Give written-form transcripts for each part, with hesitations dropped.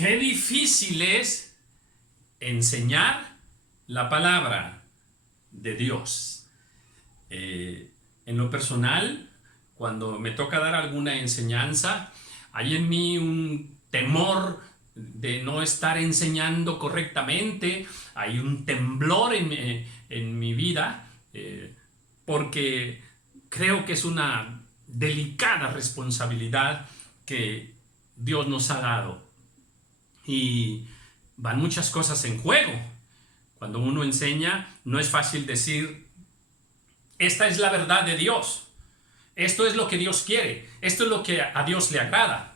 Qué difícil es enseñar la palabra de Dios. En lo personal, cuando me toca dar alguna enseñanza, hay en mí un temor de no estar enseñando correctamente, hay un temblor en mi vida, porque creo que es una delicada responsabilidad que Dios nos ha dado. Y van muchas cosas en juego. Cuando uno enseña, no es fácil decir, esta es la verdad de Dios, esto es lo que Dios quiere, esto es lo que a Dios le agrada,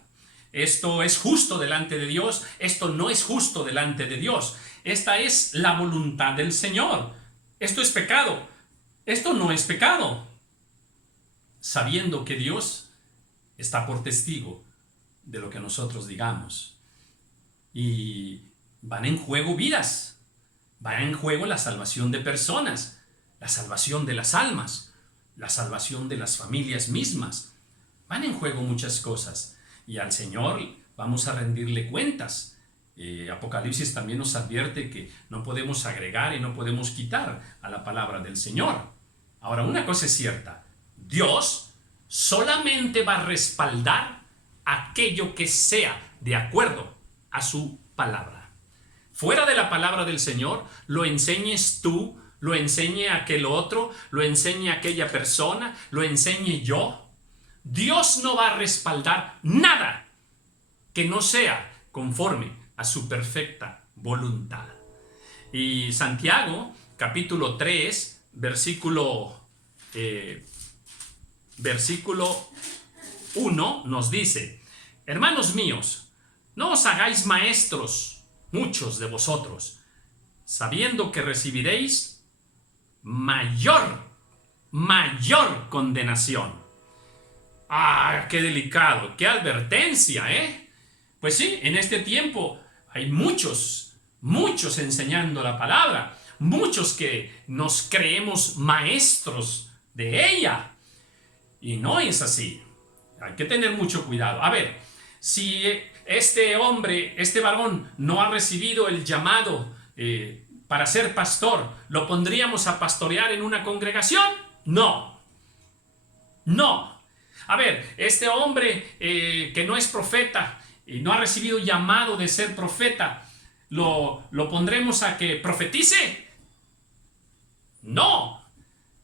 esto es justo delante de Dios, esto no es justo delante de Dios, esta es la voluntad del Señor, esto es pecado, esto no es pecado, sabiendo que Dios está por testigo de lo que nosotros digamos. Y van en juego vidas, va en juego la salvación de personas, la salvación de las almas, la salvación de las familias mismas. Van en juego muchas cosas y al Señor vamos a rendirle cuentas. Apocalipsis también nos advierte que no podemos agregar y no podemos quitar a la palabra del Señor. Ahora, una cosa es cierta, Dios solamente va a respaldar aquello que sea de acuerdo a su palabra. Fuera de la palabra del Señor, lo enseñes tú, lo enseñe aquel otro, lo enseñe aquella persona, lo enseñe yo. Dios no va a respaldar nada que no sea conforme a su perfecta voluntad. Y Santiago, capítulo 3, versículo 1 nos dice: hermanos míos, no os hagáis maestros, muchos de vosotros, sabiendo que recibiréis mayor condenación. ¡Ah, qué delicado! ¡Qué advertencia, eh! Pues sí, en este tiempo hay muchos enseñando la palabra, muchos que nos creemos maestros de ella. Y no es así. Hay que tener mucho cuidado. A ver, si este hombre, este varón, no ha recibido el llamado para ser pastor, ¿lo pondríamos a pastorear en una congregación? No. No. A ver, este hombre que no es profeta y no ha recibido llamado de ser profeta, ¿lo pondremos a que profetice? No.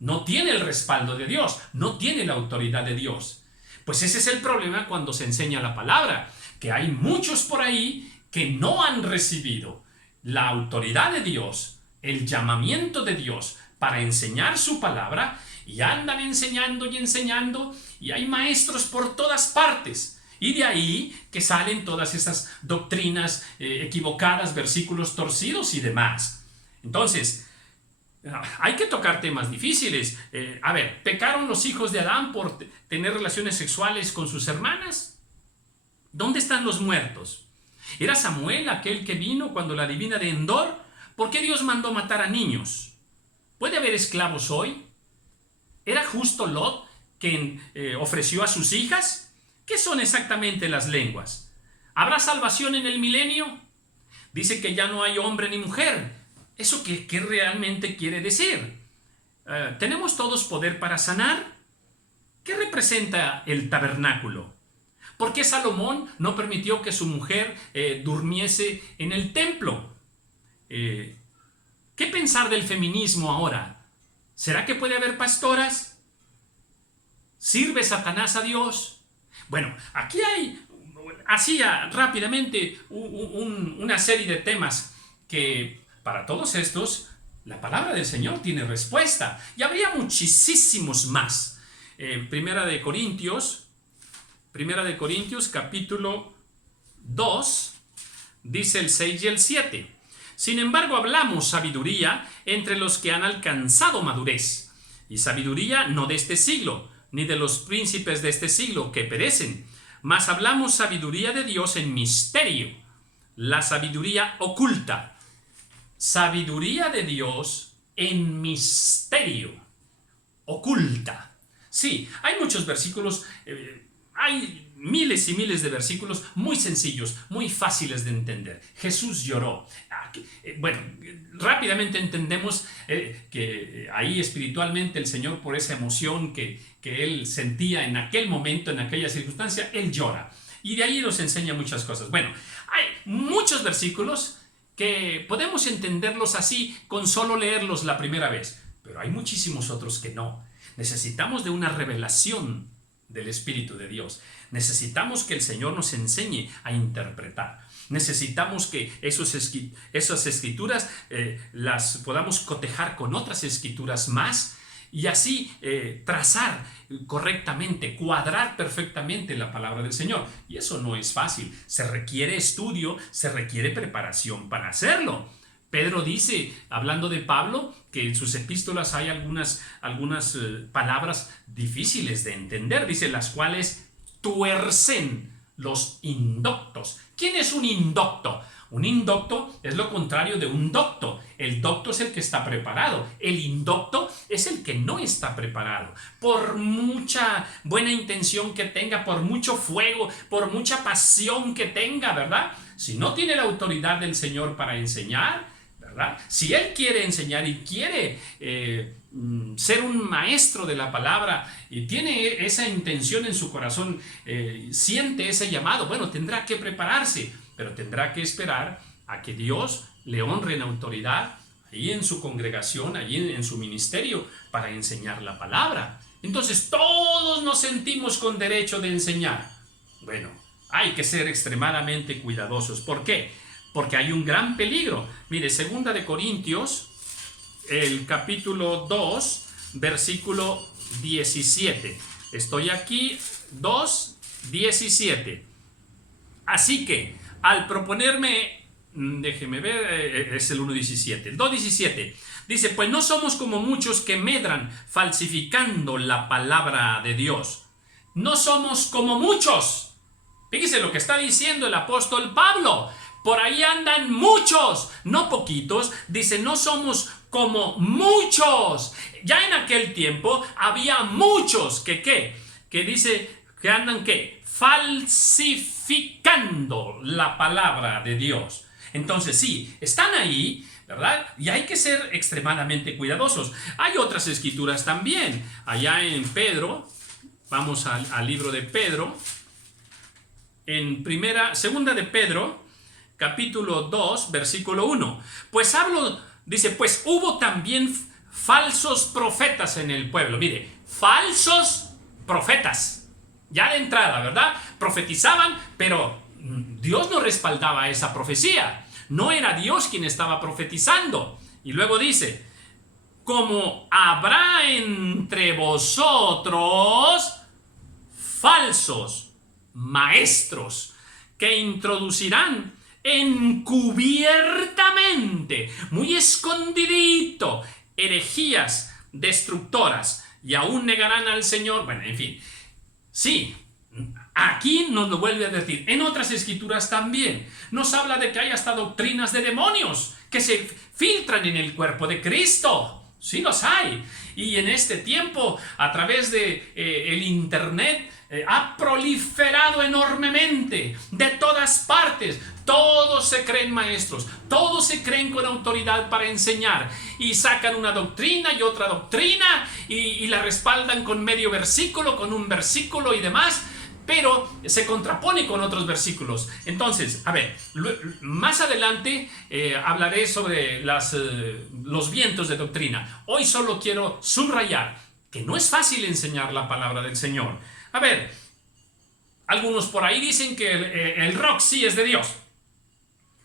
No tiene el respaldo de Dios, no tiene la autoridad de Dios. Pues ese es el problema cuando se enseña la palabra, que hay muchos por ahí que no han recibido la autoridad de Dios, el llamamiento de Dios para enseñar su palabra, y andan enseñando y enseñando, y hay maestros por todas partes. Y de ahí que salen todas esas doctrinas equivocadas, versículos torcidos y demás. Entonces, hay que tocar temas difíciles. A ver, ¿pecaron los hijos de Adán por tener relaciones sexuales con sus hermanas? ¿Dónde están los muertos? ¿Era Samuel aquel que vino cuando la adivina de Endor? ¿Por qué Dios mandó matar a niños? ¿Puede haber esclavos hoy? ¿Era justo Lot quien ofreció a sus hijas? ¿Qué son exactamente las lenguas? ¿Habrá salvación en el milenio? Dice que ya no hay hombre ni mujer. ¿Eso qué realmente quiere decir? ¿Tenemos todos poder para sanar? ¿Qué representa el tabernáculo? ¿Por qué Salomón no permitió que su mujer durmiese en el templo? ¿Qué pensar del feminismo ahora? ¿Será que puede haber pastoras? ¿Sirve Satanás a Dios? Bueno, aquí hay, así rápidamente, una serie de temas que para todos estos la palabra del Señor tiene respuesta. Y habría muchísimos más. Primera de Corintios capítulo 2, dice el 6 y el 7. Sin embargo, hablamos sabiduría entre los que han alcanzado madurez, y sabiduría no de este siglo, ni de los príncipes de este siglo que perecen, mas hablamos sabiduría de Dios en misterio, la sabiduría oculta. Sabiduría de Dios en misterio, oculta. Sí, hay muchos versículos, hay miles y miles de versículos muy sencillos, muy fáciles de entender. Jesús lloró. Bueno, rápidamente entendemos que ahí espiritualmente el Señor, por esa emoción que Él sentía en aquel momento, en aquella circunstancia, Él llora. Y de ahí nos enseña muchas cosas. Bueno, hay muchos versículos que podemos entenderlos así con solo leerlos la primera vez, pero hay muchísimos otros que no. Necesitamos de una revelación del Espíritu de Dios. Necesitamos que el Señor nos enseñe a interpretar. Necesitamos que esas escrituras las podamos cotejar con otras escrituras más y así trazar correctamente, cuadrar perfectamente la palabra del Señor. Y eso no es fácil. Se requiere estudio, se requiere preparación para hacerlo. Pedro dice, hablando de Pablo, que en sus epístolas hay algunas palabras difíciles de entender, dice, las cuales tuercen los indoctos. ¿Quién es un indocto? Un indocto es lo contrario de un docto. El docto es el que está preparado. El indocto es el que no está preparado. Por mucha buena intención que tenga, por mucho fuego, por mucha pasión que tenga, ¿verdad? Si no tiene la autoridad del Señor para enseñar, ¿verdad? Si Él quiere enseñar y quiere ser un maestro de la palabra y tiene esa intención en su corazón, siente ese llamado, bueno, tendrá que prepararse, pero tendrá que esperar a que Dios le honre en autoridad ahí en su congregación, allí en su ministerio, para enseñar la palabra. Entonces todos nos sentimos con derecho de enseñar. Bueno, hay que ser extremadamente cuidadosos. ¿Por qué? Porque hay un gran peligro. Mire, 2 de Corintios, el capítulo 2, versículo 17. Estoy aquí, 2:17. Así que, al proponerme, déjeme ver, es el 1:17. El 2:17 dice, pues no somos como muchos que medran falsificando la palabra de Dios. No somos como muchos. Fíjese lo que está diciendo el apóstol Pablo. Por ahí andan muchos, no poquitos. Dice, no somos como muchos. Ya en aquel tiempo había muchos que dice que andan falsificando la palabra de Dios. Entonces sí, están ahí, ¿verdad? Y hay que ser extremadamente cuidadosos. Hay otras escrituras también. Allá en Pedro, vamos al libro de Pedro, en segunda de Pedro, capítulo 2, versículo 1. Pues dice, pues hubo también falsos profetas en el pueblo. Mire, falsos profetas. Ya de entrada, ¿verdad? Profetizaban, pero Dios no respaldaba esa profecía. No era Dios quien estaba profetizando. Y luego dice, como habrá entre vosotros falsos maestros que introducirán encubiertamente, muy escondidito, herejías destructoras y aún negarán al Señor. Bueno, en fin, sí, aquí nos lo vuelve a advertir. En otras escrituras también nos habla de que hay hasta doctrinas de demonios que se filtran en el cuerpo de Cristo. Sí los hay. Y en este tiempo, a través de el internet, ha proliferado enormemente de todas partes. Todos se creen maestros, todos se creen con autoridad para enseñar y sacan una doctrina y otra doctrina y la respaldan con medio versículo, con un versículo y demás, pero se contrapone con otros versículos. Entonces, a ver, más adelante hablaré sobre los vientos de doctrina. Hoy solo quiero subrayar que no es fácil enseñar la palabra del Señor. A ver, algunos por ahí dicen que el rock sí es de Dios.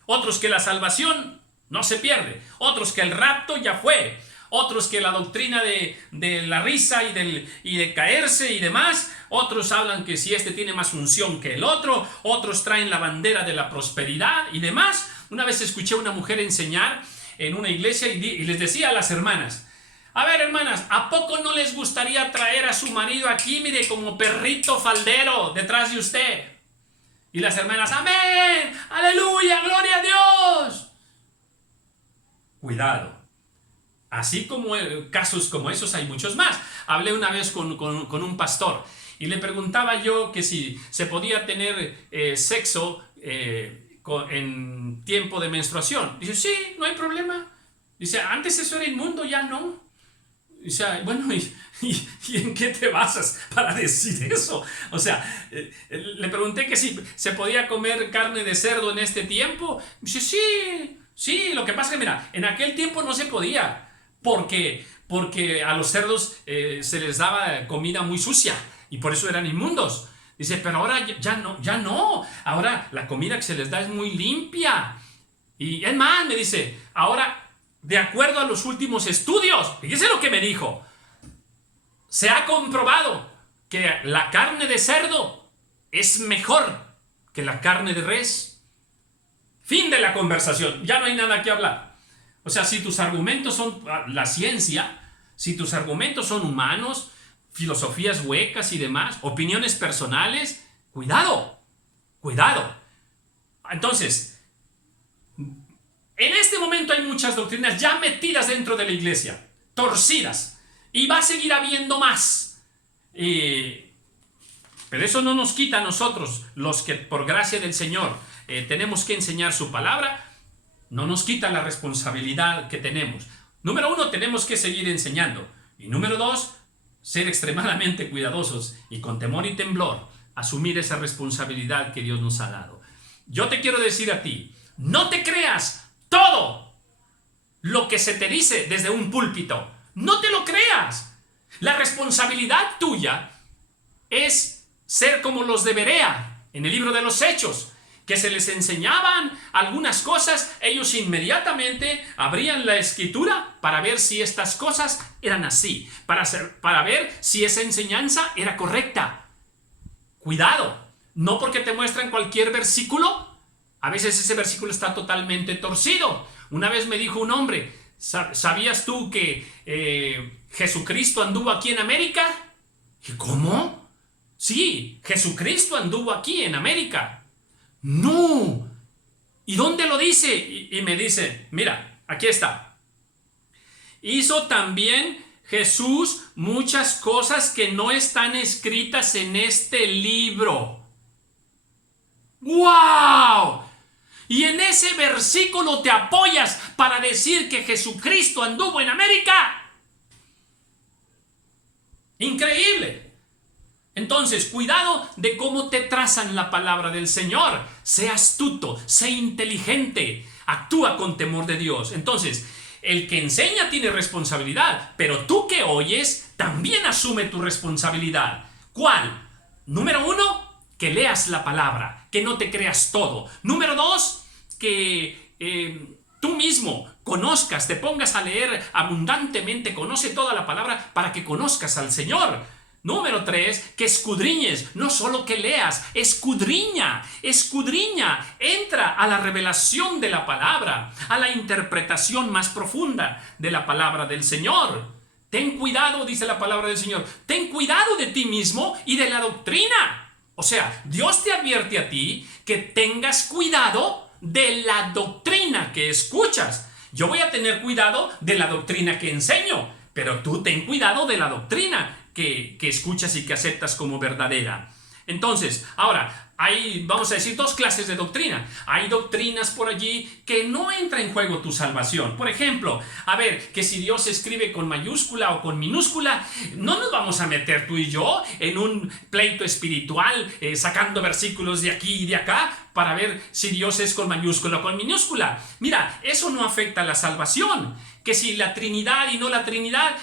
Otros que la salvación no se pierde. Otros que el rapto ya fue. Otros que la doctrina de la risa y de caerse y demás. Otros hablan que si este tiene más unción que el otro. Otros traen la bandera de la prosperidad y demás. Una vez escuché a una mujer enseñar en una iglesia y les decía a las hermanas, a ver, hermanas, ¿a poco no les gustaría traer a su marido aquí, mire, como perrito faldero detrás de usted? Y las hermanas, amén, aleluya, gloria a Dios. Cuidado, Así como casos como esos hay muchos más. Hablé una vez con un pastor y le preguntaba yo que si se podía tener sexo en tiempo de menstruación. Dice, sí, no hay problema. Dice, antes eso era inmundo, ya no. Dice, bueno, ¿y en qué te basas para decir eso? O sea, le pregunté que si se podía comer carne de cerdo en este tiempo. Dice, sí, lo que pasa es que, mira, en aquel tiempo no se podía. Porque a los cerdos se les daba comida muy sucia y por eso eran inmundos. Dice, pero ahora ya no. Ahora la comida que se les da es muy limpia. Y es más, me dice, ahora, de acuerdo a los últimos estudios, fíjese lo que me dijo, se ha comprobado que la carne de cerdo es mejor que la carne de res. Fin de la conversación, ya no hay nada que hablar. O sea, si tus argumentos son la ciencia, si tus argumentos son humanos, filosofías huecas y demás, opiniones personales, cuidado. Entonces, en este momento hay muchas doctrinas ya metidas dentro de la iglesia, torcidas, y va a seguir habiendo más. Pero eso no nos quita a nosotros, los que por gracia del Señor tenemos que enseñar su palabra, no nos quita la responsabilidad que tenemos. Número 1, tenemos que seguir enseñando. Y número 2, ser extremadamente cuidadosos y con temor y temblor asumir esa responsabilidad que Dios nos ha dado. Yo te quiero decir a ti, no te creas todo lo que se te dice desde un púlpito. No te lo creas. La responsabilidad tuya es ser como los de Berea en el libro de los Hechos, que se les enseñaban algunas cosas, ellos inmediatamente abrían la escritura para ver si estas cosas eran así, para ver si esa enseñanza era correcta. Cuidado, no porque te muestran cualquier versículo, a veces ese versículo está totalmente torcido. Una vez me dijo un hombre, ¿sabías tú que Jesucristo anduvo aquí en América? ¿Y cómo? Sí, Jesucristo anduvo aquí en América. No. ¿Y dónde lo dice? Y me dice, mira, aquí está. Hizo también Jesús muchas cosas que no están escritas en este libro. ¡Wow! Y en ese versículo te apoyas para decir que Jesucristo anduvo en América. Increíble. Entonces, cuidado de cómo te trazan la palabra del Señor. Sé astuto, sé inteligente, actúa con temor de Dios. Entonces, el que enseña tiene responsabilidad, pero tú que oyes también asume tu responsabilidad. ¿Cuál? Número 1, que leas la palabra, que no te creas todo. Número 2, que tú mismo conozcas, te pongas a leer abundantemente, conoce toda la palabra para que conozcas al Señor. Número 3, que escudriñes, no solo que leas, escudriña, entra a la revelación de la palabra, a la interpretación más profunda de la palabra del Señor. Ten cuidado, dice la palabra del Señor, ten cuidado de ti mismo y de la doctrina. O sea, Dios te advierte a ti que tengas cuidado de la doctrina que escuchas. Yo voy a tener cuidado de la doctrina que enseño, pero tú ten cuidado de la doctrina que escuchas y que aceptas como verdadera. Entonces, ahora, hay, vamos a decir, 2 clases de doctrina. Hay doctrinas por allí que no entra en juego tu salvación. Por ejemplo, a ver, que si Dios escribe con mayúscula o con minúscula, no nos vamos a meter tú y yo en un pleito espiritual, sacando versículos de aquí y de acá, para ver si Dios es con mayúscula o con minúscula. Mira, eso no afecta a la salvación. Que si la Trinidad y no la Trinidad,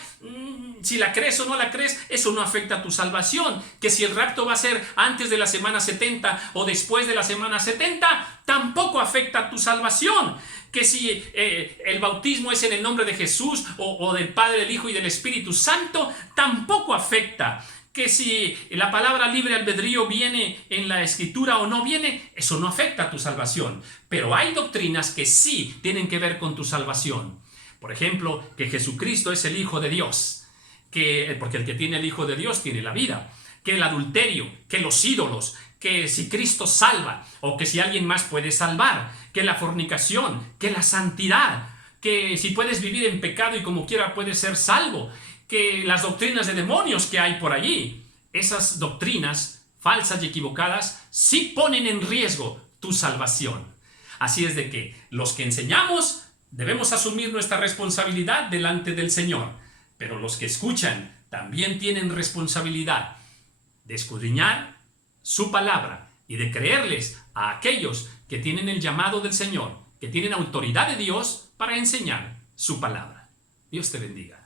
si la crees o no la crees, eso no afecta a tu salvación. Que si el rapto va a ser antes de la semana 70 o después de la semana 70, tampoco afecta a tu salvación. Que si el bautismo es en el nombre de Jesús o del Padre, del Hijo y del Espíritu Santo, tampoco afecta. Que si la palabra libre albedrío viene en la escritura o no viene, eso no afecta a tu salvación. Pero hay doctrinas que sí tienen que ver con tu salvación. Por ejemplo, que Jesucristo es el Hijo de Dios, porque el que tiene el Hijo de Dios tiene la vida, que el adulterio, que los ídolos, que si Cristo salva o que si alguien más puede salvar, que la fornicación, que la santidad, que si puedes vivir en pecado y como quiera puedes ser salvo, que las doctrinas de demonios que hay por allí, esas doctrinas falsas y equivocadas sí ponen en riesgo tu salvación. Así es de que los que enseñamos debemos asumir nuestra responsabilidad delante del Señor, pero los que escuchan también tienen responsabilidad de escudriñar su palabra y de creerles a aquellos que tienen el llamado del Señor, que tienen autoridad de Dios para enseñar su palabra. Dios te bendiga.